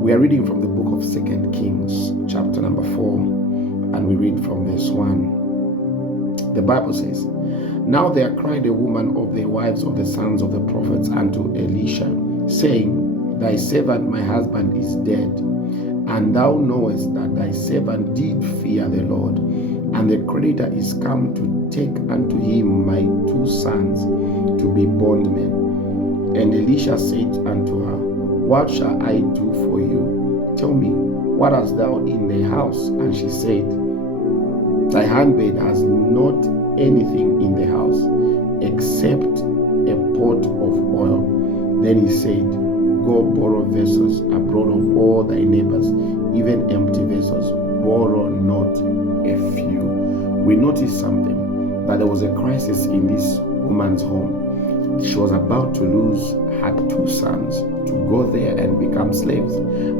We are reading from the book of 2 Kings, chapter number 4, and we read from verse 1. The Bible says, Now there cried a woman of the wives of the sons of the prophets unto Elisha, saying, Thy servant my husband is dead, and thou knowest that thy servant did fear the Lord, and the creditor is come to take unto him my 2 sons to be bondmen. And Elisha said unto her, What shall I do for you? Tell me, what hast thou in the house? And she said, Thy handmaid has not anything in the house except a pot of oil. Then he said, Go borrow vessels abroad of all thy neighbors, even empty vessels. Borrow not a few. We noticed something, that there was a crisis in this woman's home. She was about to lose her 2 sons to go there and become slaves.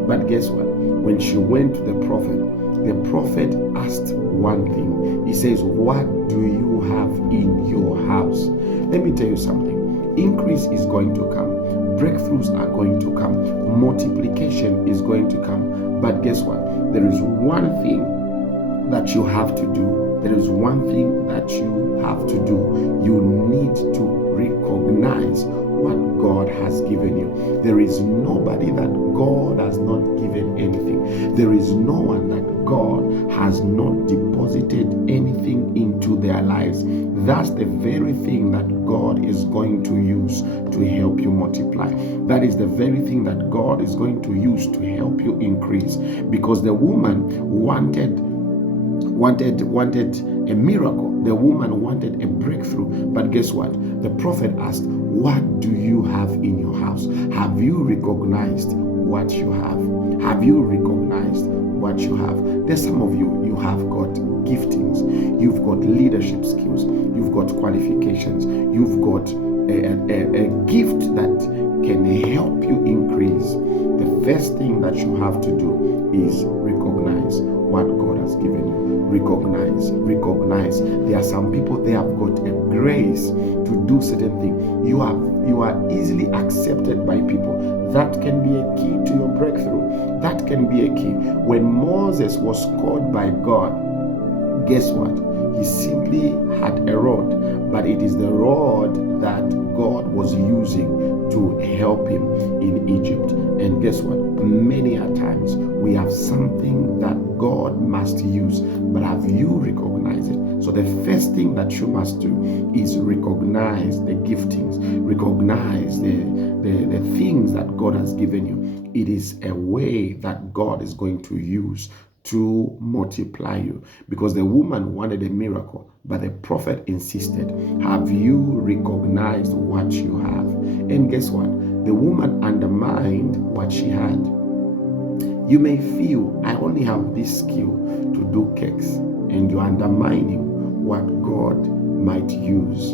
But guess what? When she went to the prophet asked one thing. He says, What do you have in your house? Let me tell you something. Increase is going to come. Breakthroughs are going to come. Multiplication is going to come. But guess what? There is one thing that you have to do. There is one thing that you have to do. You need to recognize what God has given you. There is nobody that God has not given anything. There is no one that God has not deposited anything into their lives. That's the very thing that God is going to use to help you multiply. That is the very thing that God is going to use to help you increase. Because the woman wanted a miracle. The woman wanted a breakthrough. But guess what? The prophet asked, What do you have in your house? Have you recognized what you have? Have you recognized what you have? There's some of you, you have got giftings. You've got leadership skills. You've got qualifications. You've got a gift that can help you increase. The first thing that you have to do is recognize what God has given you. Recognize. There are some people, they have got a grace to do certain things. You are easily accepted by people. That can be a key to your breakthrough. That can be a key. When Moses was called by God, guess what? He simply had a rod, but it is the rod that God was using to help him in Egypt. And guess what? Many a times we have something that God must use, but have you recognized it? So the first thing that you must do is recognize the giftings, recognize the things that God has given you. It is a way that God is going to use to multiply you. Because the woman wanted a miracle, but the prophet insisted, have you recognized what you have? And guess what? The woman undermined what she had. You may feel, I only have this skill to do cakes, and you're undermining what God might use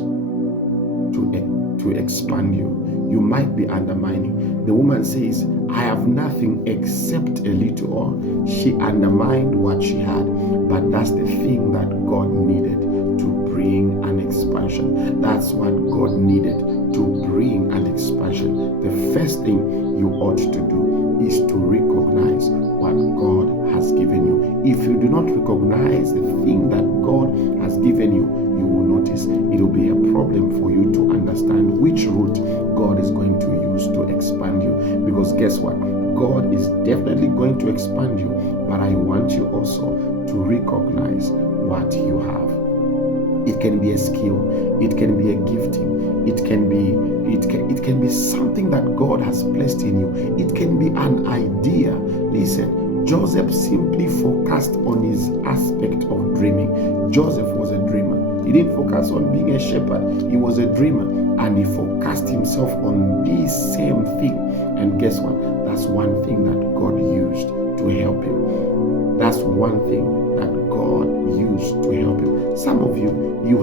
to expand you. You might be undermining. The woman says, I have nothing except a little oil. She undermined what she had, but that's the thing that God needed to bring an expansion. That's what God needed to bring an expansion. The first thing you ought to do is to recognize what God has given you. If you do not recognize the thing that God has given you, you will notice it will be a problem for you to understand which route God is going to use to expand you. Because guess what? God is definitely going to expand you, but I want you also to recognize what you have. It can be a skill, it can be a gifting, it can be something that God has placed in you. It can be an idea. Listen, Joseph simply focused on his aspect of dreaming. Joseph was a dreamer. He didn't focus on being a shepherd. He was a dreamer, and he focused himself on this same thing. And guess what? That's one thing that God used to help him. That's one thing that God used to help him. Some of you, you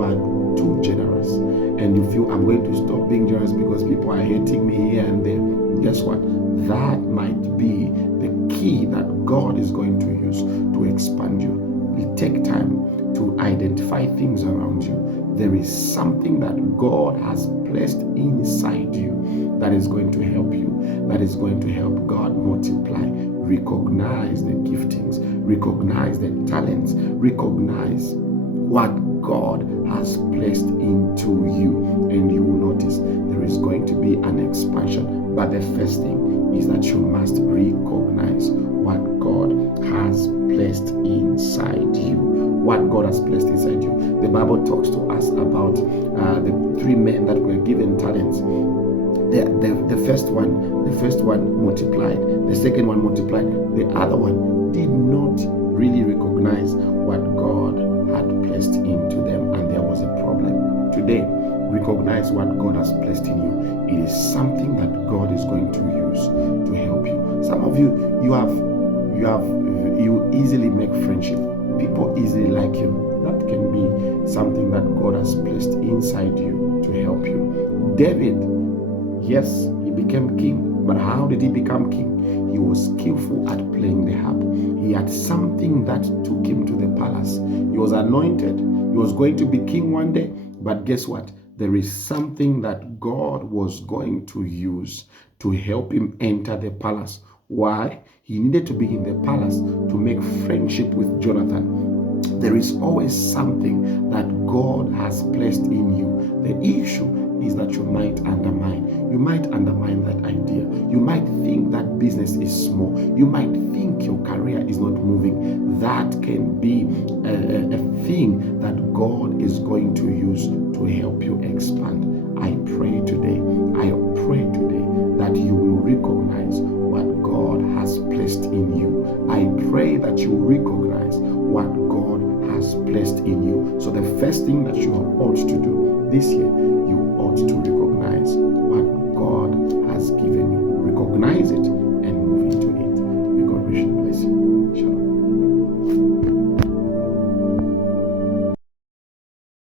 are too generous, and you feel, I'm going to stop being generous because people are hating me here and there. Guess what? That might be the key that God is going to use to expand you. It takes time to identify things around you. There is something that God has placed inside you that is going to help you. that is going to help God multiply. Recognize the giftings, recognize the talents, recognize what God has placed into you, and you will notice there is going to be an expansion. But the first thing is that you must recognize what God has placed inside you. What God has placed inside you. The Bible talks to us about the three men that were given talents. The first one multiplied. The second one multiplied. The other one did not really recognize what God had placed into them, and there was a problem. Today, recognize what God has placed in you. It is something that God is going to use to help you. Some of you easily make friendship. People easily like you. That can be something that God has placed inside you to help you. David, yes, he became king, but how did he become king? He was skillful at playing the harp. He had something that took him to the palace. He was anointed. He was going to be king one day, but guess what? There is something that God was going to use to help him enter the palace. Why? He needed to be in the palace to make friendship with Jonathan. There is always something that God has placed in you. The issue is that you might undermine. You might undermine that idea. You might think that business is small. You might think your career is not moving. That can be a thing that God is going to use to help you expand. I pray today that you will recognize what God has placed in you. I pray that you will recognize what God has placed in you. So the first thing that you ought to do this year, you ought to recognize what God has given you. Recognize it